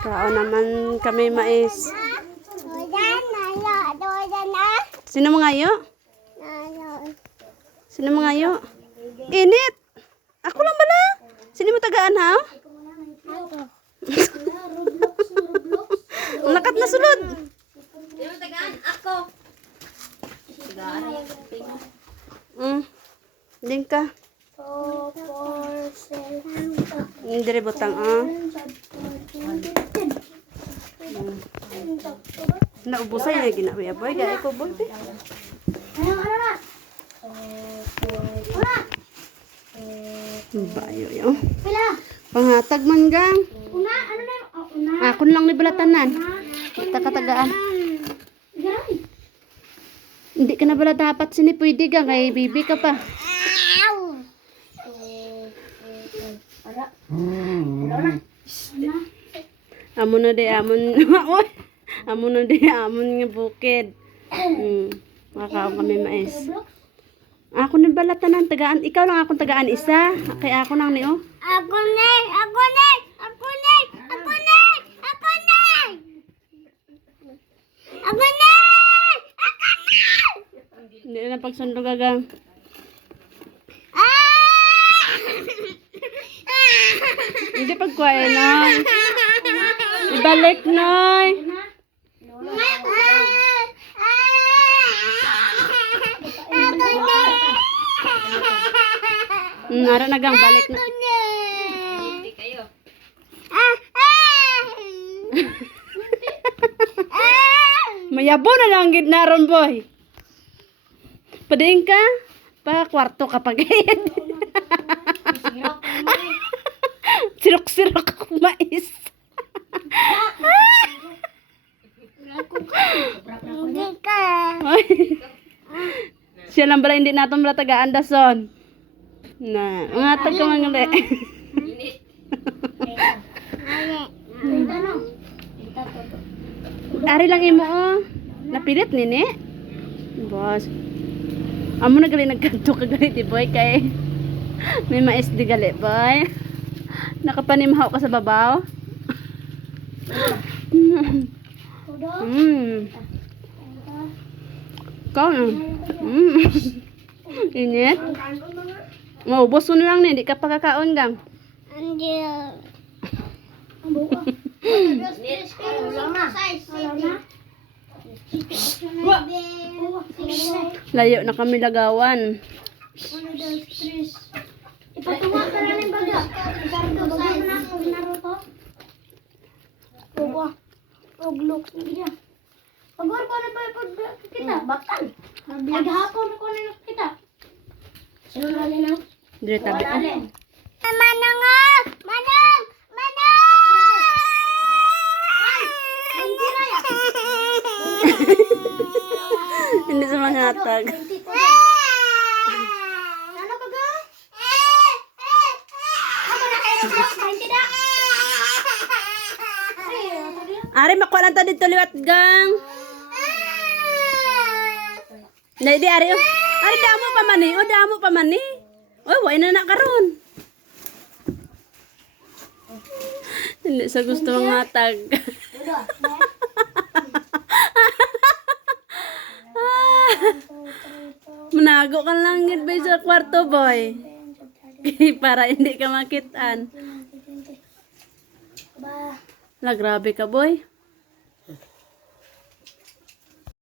Kao naman kami mais. Sino mangayo? Sino mangayo? Init! Ako lang bala. Sino mo tagaan ha? Ang lakat na sulod. Sino mo tagaan? Ako. Tagaan. Din ka. Hindi butang Naubusay na ginawa boy. Gaya ko boy. Bayo yun. Panghatag man gang. Ako lang ni balatanan. Kita katagaan. Hindi ka na bala dapat sini pwede gang. Kay bibi ka pa. Amon na di amon. Amon na di amon nga bukid. Makakaon kami mais. Ako na balatanan tagaan. Ikaw lang akong tagaan isa. Kaya ako nang niyo. Ako na. Hindi na pagsundo gagang. Hindi pagkuhay noy. Ibalik noy. Nara nagang balik na. Hindi kayo. Mayabo na lang gid naron boy. Padaing ka pa kwarto kapag Sirok-sirok ako mais. Hindi ka. Siya lang bala hindi natin bala tagaan dason. Na, mga taga mangali. Ari lang imo napilit nini. Boss. Amo na gali nagkanto ka gali ti boy kay may mais di gali boy. Nakapanimhaw ka sa babaw. Kau na. Init. Maubos mo na lang ni, di ka pa kakaon gang. Hindi. Layo na kami lagawan. Ipatunga ka na ng baga. Sardo sa Naruto. Oba. Oglok niya. Pagor ko na ba kita? Baktan. Naghapon ko na kita. Sino na nang? Dire tabi. Manang! Hindi na ya. Hindi sa mga hatag. Ano ka ga? Ako na kayo sa 20 na. Ari makuha lang ta dito liwat gang. Di ari. Ari damo pa man ni. O damo pa man ni. Oy, way na na karon. Hindi sa gusto ng hatag. Manago ka lang gid bay sa kwarto boy. Para hindi ka makitaan. La grabe ka boy.